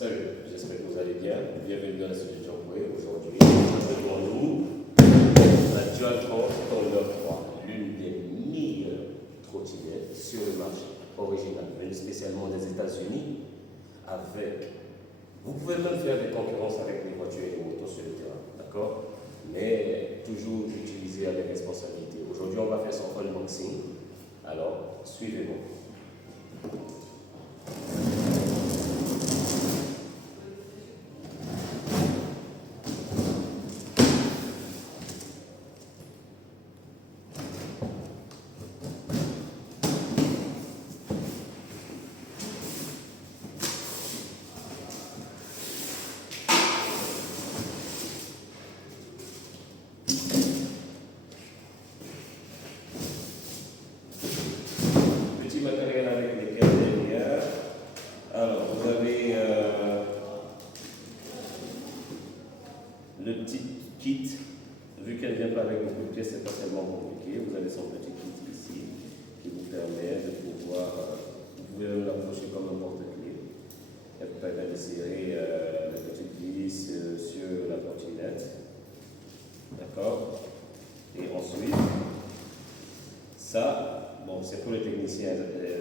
Salut, j'espère que vous allez bien. Bienvenue dans la suite de Jamboué. Aujourd'hui, devant nous la Dualtron Thunder 3, l'une des meilleures trottinettes sur le marché, originale, venue spécialement des États-Unis. Vous pouvez même faire des concurrences avec les voitures et les motos sur le terrain, d'accord? Mais toujours utilisée avec responsabilité. Aujourd'hui, on va faire son unboxing. Alors, suivez-moi. Matériel avec lesquels derrière. Alors, vous avez le petit kit. Vu qu'elle ne vient pas avec beaucoup de pièces, c'est pas tellement compliqué. Vous avez son petit kit ici qui vous permet de pouvoir, vous pouvez l'approcher comme un porte-clés. Elle vous permet de serrer la petite vis sur la trottinette. D'accord? Et ensuite, ça. Bon, c'est pour les techniciens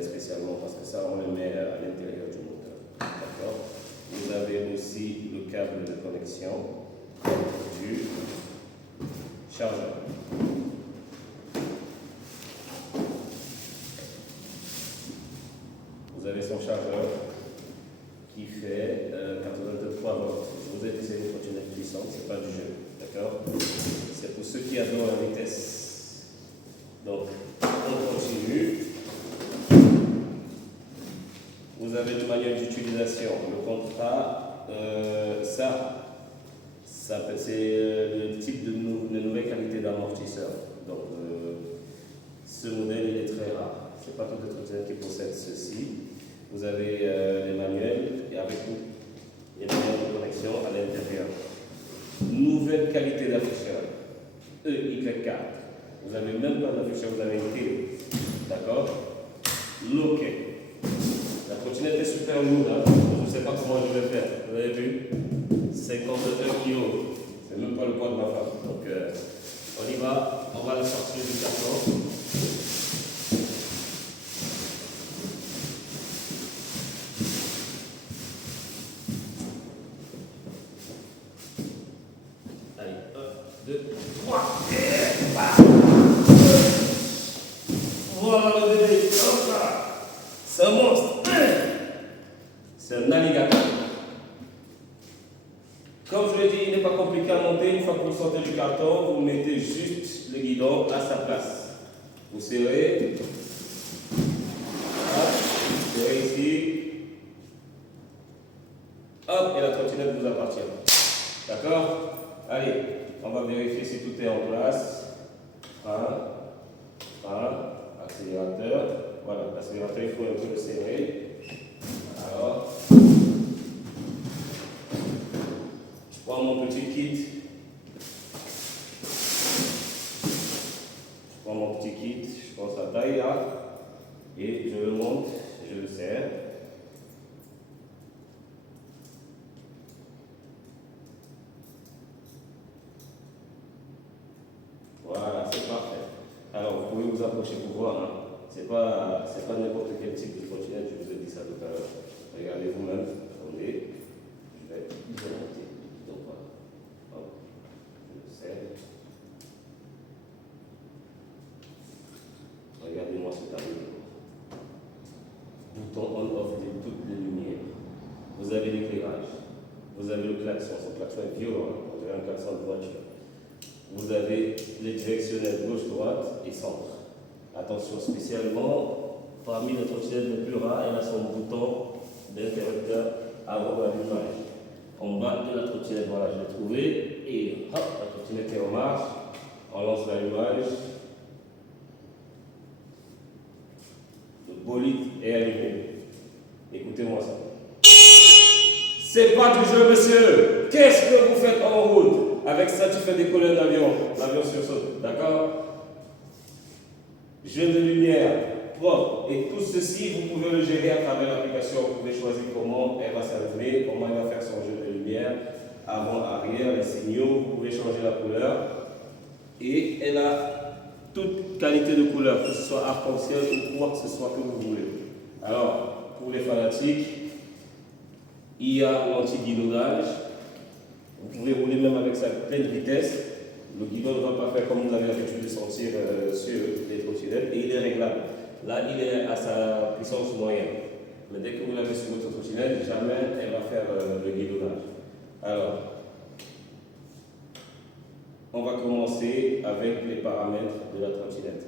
spécialement parce que ça, on le met à l'intérieur du moteur. D'accord? Vous avez aussi le câble de connexion du chargeur. Vous avez son chargeur qui fait 83 volts. Je vous ai dit, c'est une trottinette puissante, c'est pas du jeu. D'accord? C'est pour ceux qui adorent la vitesse. Donc, on continue. Vous avez le manuel d'utilisation, le contrat, c'est le type de nouvelle qualité d'amortisseur. Donc, ce modèle, il est très rare. Ce n'est pas toutes les trottinettes qui possèdent ceci. Vous avez les manuels et avec vous, les manuels de connexion à l'intérieur. Nouvelle qualité d'afficheur, EY4. Vous n'avez même pas d'afficheur, vous avez une télé. D'accord? Loquet. La trottinette est super lourde. Hein? Je ne sais pas comment je vais faire. Vous avez vu? 51 kg. C'est même pas le poids de ma femme. Donc, on y va. On va la sortir du carton. Allez, 1, 2, 3. Et voilà le bébé. C'est un monstre. C'est un alligator. Comme je l'ai dit, il n'est pas compliqué à monter. Une fois que vous sortez du carton, vous mettez juste le guidon à sa place. Vous serrez. Hop, vous serrez ici. Hop, et la trottinette vous appartient. D'accord? Allez, on va vérifier si tout est en place. Accélérateur. Voilà, l'accélérateur, il faut un peu le serrer. Alors, je prends mon petit kit. Je prends sa taille là. Et je le monte, je le serre. Voilà, c'est parfait. Alors, vous pouvez vous approcher pour voir. Hein. C'est pas n'importe quel type de trottinette, je vous ai dit ça tout à l'heure. Regardez vous-même, attendez, je vais monter. Donc voilà, hop, je le serre. Regardez-moi ce tableau. Bouton on-off de toutes les lumières. Vous avez l'éclairage, vous avez le klaxon, ce klaxon est violent, on dirait un klaxon de voiture. Vous avez les directionnels gauche-droite et centre. Attention, spécialement, parmi les trottinettes les plus rares, elle a son bouton d'interrupteur avant l'allumage. En bas de la trottinette, voilà, je l'ai trouvé. Et hop, la trottinette est en marche. On lance l'allumage. Le bolide est allumé. Écoutez-moi ça. C'est pas du jeu, monsieur. Qu'est-ce que vous faites en route? Avec ça, tu fais décoller l'avion. L'avion sursaute. D'accord? Jeu de lumière. Bon, et tout ceci, vous pouvez le gérer à travers l'application. Vous pouvez choisir comment elle va s'allumer, comment elle va faire son jeu de lumière, avant, arrière, les signaux. Vous pouvez changer la couleur. Et elle a toute qualité de couleur, que ce soit arc-en-ciel ou quoi que ce soit que vous voulez. Alors, pour les fanatiques, il y a l'anti-guidonnage. Vous pouvez rouler même avec ça à pleine vitesse. Le guidon ne va pas faire comme vous avez l'habitude de sentir sur les trottinettes et il est réglable. Là, il est à sa puissance moyenne. Mais dès que vous l'avez sur votre trottinette, jamais elle va faire le guidonnage. Alors, on va commencer avec les paramètres de la trottinette.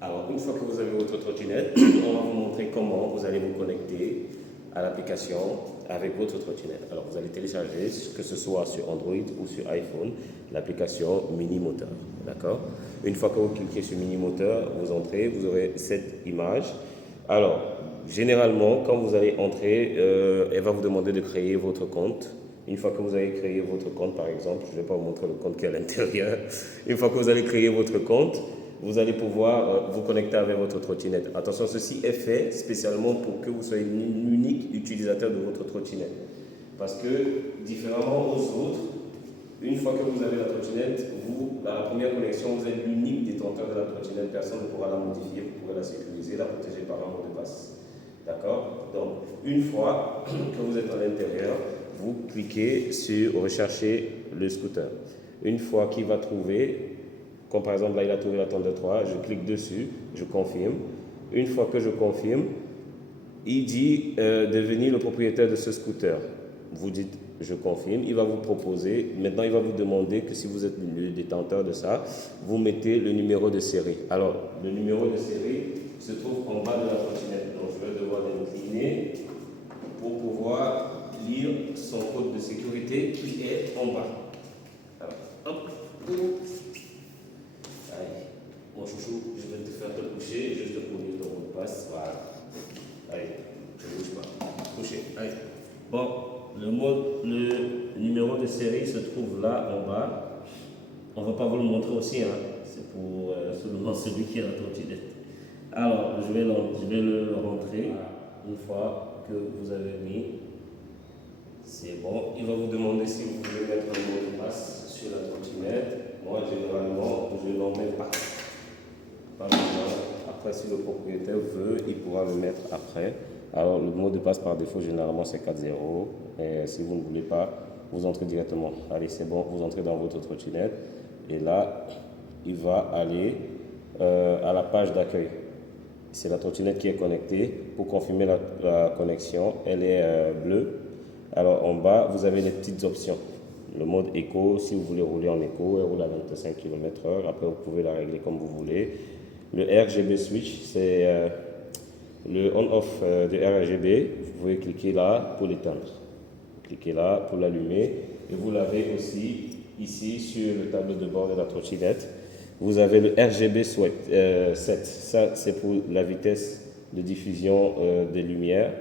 Alors, une fois que vous avez votre trottinette, on va vous montrer comment vous allez vous connecter à l'application avec votre trottinette. Alors, vous allez télécharger, que ce soit sur Android ou sur iPhone, l'application Mini Moteur. D'accord? Une fois que vous cliquez sur Mini Moteur, vous entrez, vous aurez cette image. Alors, généralement, quand vous allez entrer, elle va vous demander de créer votre compte. Une fois que vous avez créé votre compte, par exemple, je ne vais pas vous montrer le compte qui est à l'intérieur. Une fois que vous allez créer votre compte, vous allez pouvoir vous connecter avec votre trottinette. Attention, ceci est fait spécialement pour que vous soyez l'unique utilisateur de votre trottinette. Parce que, différemment aux autres, une fois que vous avez la trottinette, vous, dans la première connexion, vous êtes l'unique détenteur de la trottinette. Personne ne pourra la modifier, vous pourrez la sécuriser, la protéger par un mot de passe. D'accord? Donc, une fois que vous êtes à l'intérieur, vous cliquez sur rechercher le scooter. Une fois qu'il va trouver, comme par exemple là il a trouvé la Thunder 3, je clique dessus, je confirme. Une fois que je confirme, il dit devenir le propriétaire de ce scooter. Vous dites je confirme, il va vous proposer, maintenant il va vous demander que si vous êtes le détenteur de ça, vous mettez le numéro de série. Alors le numéro de série se trouve en bas de la trottinette, donc je vais devoir l'incliner pour pouvoir lire son code de sécurité qui est en bas. Alors, hop. Allez, mon chouchou, je vais te faire te coucher juste pour lire ton mot de passe. Voilà. Allez, ne bouge pas. Coucher. Allez. Bon, le numéro de série se trouve là en bas. On ne va pas vous le montrer aussi, hein. C'est pour seulement celui qui a la trottinette. Alors, je vais le rentrer une fois que vous avez mis. C'est bon. Il va vous demander si vous voulez mettre un mot de passe sur la trottinette. Moi, généralement, je n'en mets pas. Pas besoin. Après, si le propriétaire veut, il pourra le mettre après. Alors, le mot de passe par défaut, généralement, c'est 4-0. Et si vous ne voulez pas, vous entrez directement. Allez, c'est bon, vous entrez dans votre trottinette. Et là, il va aller à la page d'accueil. C'est la trottinette qui est connectée. Pour confirmer la connexion, elle est bleue. Alors en bas, vous avez les petites options. Le mode éco, si vous voulez rouler en éco, elle roule à 25 km/h. Après, vous pouvez la régler comme vous voulez. Le RGB switch, c'est le on-off de RGB. Vous pouvez cliquer là pour l'éteindre. Cliquez là pour l'allumer. Et vous l'avez aussi ici sur le tableau de bord de la trottinette. Vous avez le RGB 7. Ça, c'est pour la vitesse de diffusion des lumières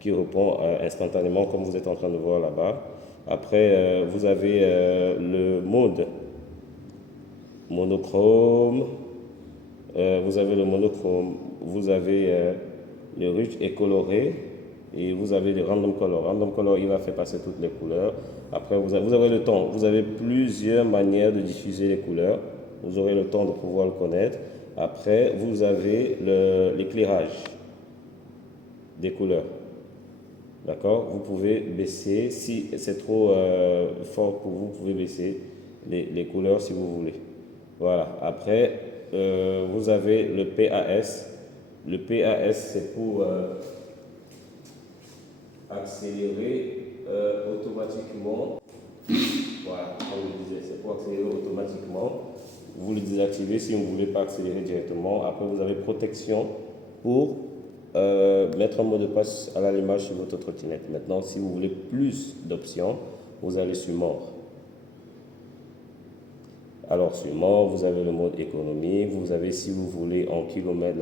qui répond instantanément comme vous êtes en train de voir là-bas. Après, vous avez le mode monochrome. Vous avez le monochrome. Vous avez le rich et coloré. Et vous avez le random color. Random color, il va faire passer toutes les couleurs. Après, vous avez le temps. Vous avez plusieurs manières de diffuser les couleurs. Vous aurez le temps de pouvoir le connaître. Après, vous avez l'éclairage des couleurs. D'accord? Vous pouvez baisser, si c'est trop fort pour vous, vous pouvez baisser les couleurs si vous voulez. Voilà. Après, vous avez le PAS. Le PAS, c'est pour accélérer automatiquement. Voilà, comme je disais, c'est pour accélérer automatiquement. Vous le désactivez si vous ne voulez pas accélérer directement. Après, vous avez protection pour mettre un mot de passe à l'allumage sur votre trottinette. Maintenant, si vous voulez plus d'options, vous allez sur mort. Alors, sur mort, vous avez le mode économie. Vous avez, si vous voulez, en kilomètres,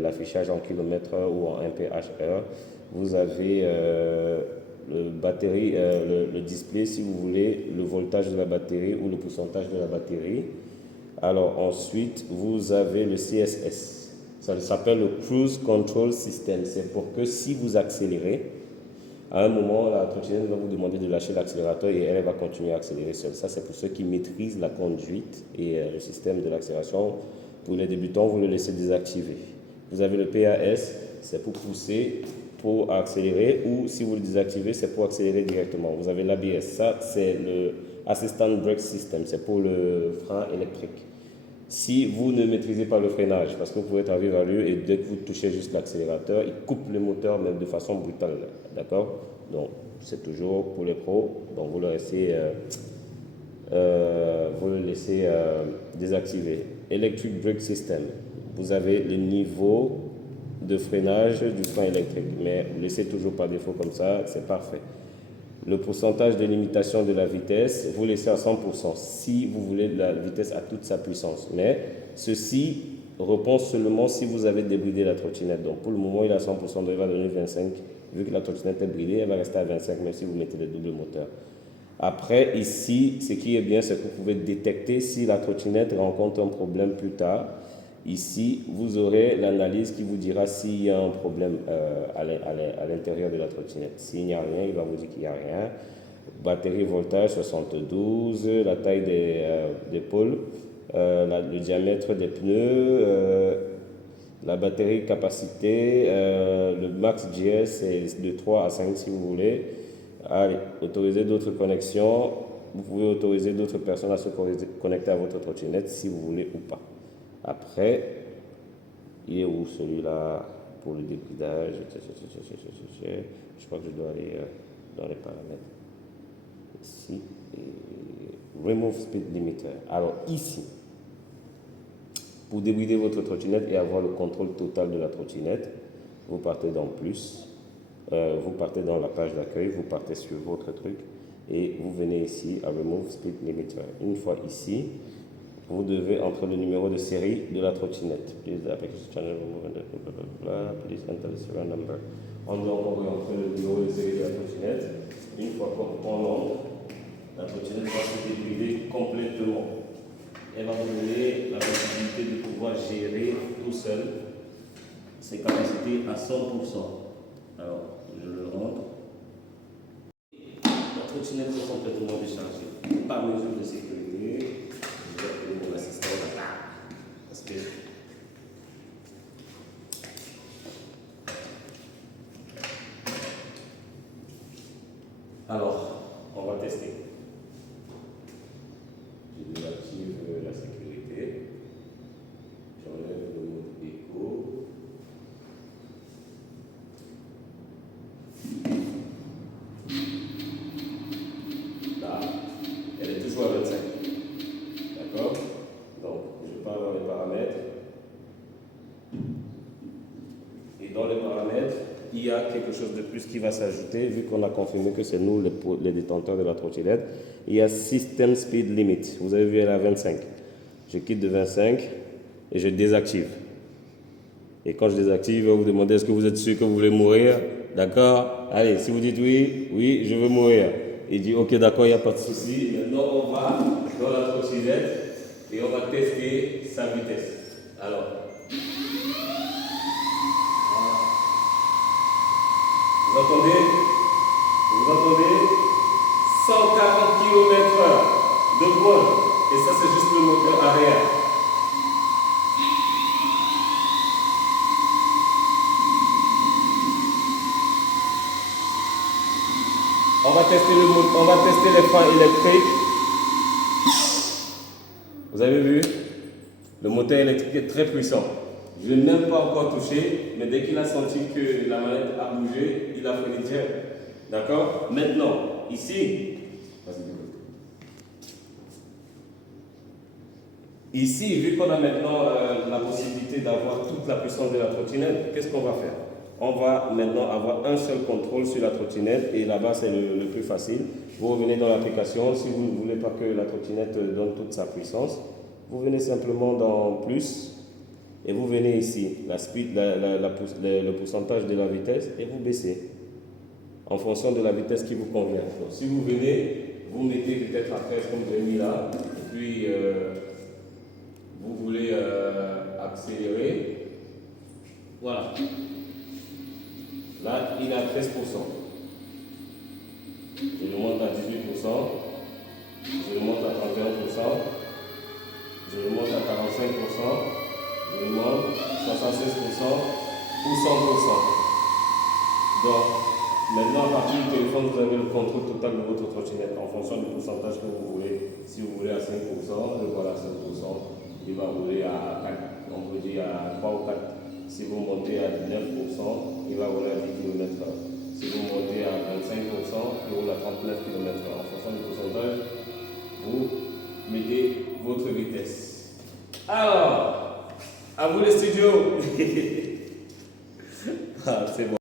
l'affichage en kilomètres ou en mph/heure. Vous avez le display, si vous voulez, le voltage de la batterie ou le pourcentage de la batterie. Alors, ensuite, vous avez le CSS. Ça s'appelle le Cruise Control System. C'est pour que si vous accélérez, à un moment, la trottinette va vous demander de lâcher l'accélérateur et elle va continuer à accélérer seule. Ça, c'est pour ceux qui maîtrisent la conduite et le système de l'accélération. Pour les débutants, vous le laissez désactiver. Vous avez le PAS, c'est pour pousser, pour accélérer, ou si vous le désactivez, c'est pour accélérer directement. Vous avez l'ABS, ça c'est le Assistant Brake System, c'est pour le frein électrique. Si vous ne maîtrisez pas le freinage, parce que vous pouvez être à vive allure et dès que vous touchez juste l'accélérateur, il coupe le moteur même de façon brutale, d'accord? Donc c'est toujours pour les pros, donc vous le laissez désactiver. Electric Brake System, vous avez le niveau de freinage du frein électrique, mais vous laissez toujours par défaut comme ça, c'est parfait. Le pourcentage de limitation de la vitesse, vous laissez à 100% si vous voulez la vitesse à toute sa puissance. Mais ceci répond seulement si vous avez débridé la trottinette. Donc pour le moment, il est à 100%, donc il va donner 25. Vu que la trottinette est bridée, elle va rester à 25 même si vous mettez le double moteur. Après, ici, ce qui est bien, c'est que vous pouvez détecter si la trottinette rencontre un problème plus tard. Ici, vous aurez l'analyse qui vous dira s'il y a un problème à l'intérieur de la trottinette. S'il n'y a rien, il va vous dire qu'il n'y a rien. Batterie voltage 72, la taille des pôles, le diamètre des pneus, la batterie capacité, le max GS c'est de 3 à 5 si vous voulez. Allez, autoriser d'autres connexions. Vous pouvez autoriser d'autres personnes à se connecter à votre trottinette si vous voulez ou pas. Après, il est où celui-là pour le débridage? Je crois que je dois aller dans les paramètres. Ici, et Remove Speed Limiter. Alors ici, pour débrider votre trottinette et avoir le contrôle total de la trottinette, vous partez dans Plus, vous partez dans la page d'accueil, vous partez sur votre truc et vous venez ici à Remove Speed Limiter. Une fois ici, vous devez entrer le numéro de série de la trottinette. Please enter the serial number. On doit entrer le numéro de série de la trottinette. Une fois qu'on entre, la trottinette va se débrider complètement. Elle va vous donner la possibilité de pouvoir gérer tout seul ses capacités à 100%. Alors, je le rentre. La trottinette est complètement déchargée. Par mesure de sécurité, je vais appeler mon assistant parce que alors, on va tester. Je désactive la sécurité. J'enlève le mode écho. Là, elle est toujours à 25. D'accord? Donc, je pars dans les paramètres. Et dans les paramètres, il y a quelque chose de plus qui va s'ajouter, vu qu'on a confirmé que c'est nous les détenteurs de la trottinette. Il y a System Speed Limit. Vous avez vu, elle est à 25. Je quitte de 25 et je désactive. Et quand je désactive, il va vous demander est-ce que vous êtes sûr que vous voulez mourir? D'accord? Allez, si vous dites oui, oui, je veux mourir. Il dit ok, d'accord, il n'y a pas de souci. Maintenant, on va dans la trottinette et on va tester sa vitesse. Alors, vous entendez? Vous entendez? 140 km/h de pointe. Et ça, c'est juste le moteur arrière. On va tester les freins électriques. Vous avez vu? Le moteur électrique est très puissant. Je n'ai même pas encore touché, mais dès qu'il a senti que la manette a bougé, il a freiné direct. D'accord? Maintenant, ici, ici, vu qu'on a maintenant la possibilité d'avoir toute la puissance de la trottinette, qu'est-ce qu'on va faire? On va maintenant avoir un seul contrôle sur la trottinette et là-bas c'est le plus facile. Vous revenez dans l'application, si vous ne voulez pas que la trottinette donne toute sa puissance, vous venez simplement dans Plus et vous venez ici, le pourcentage de la vitesse et vous baissez en fonction de la vitesse qui vous convient. Donc, si vous venez, vous mettez peut-être à 13 comme j'ai mis là, et puis vous voulez accélérer, Voilà. Là, il a 13%. Je le monte à 18%. Je le monte à 31%. Je le monte à 45%. Je le monte à 76% ou 100%. Donc, maintenant, à partir du téléphone, vous avez le contrôle total de votre trottinette en fonction du pourcentage que vous voulez. Si vous voulez à 5%, le voilà à 5%. Il va rouler à 4, on peut dire à 3 ou 4. Si vous montez à 9%, il va rouler à 10 km/h. Si vous montez à 25%, il roule à 39 km/h. En fonction du pourcentage, vous mettez votre vitesse. Alors, à vous les studios. Ah, c'est bon.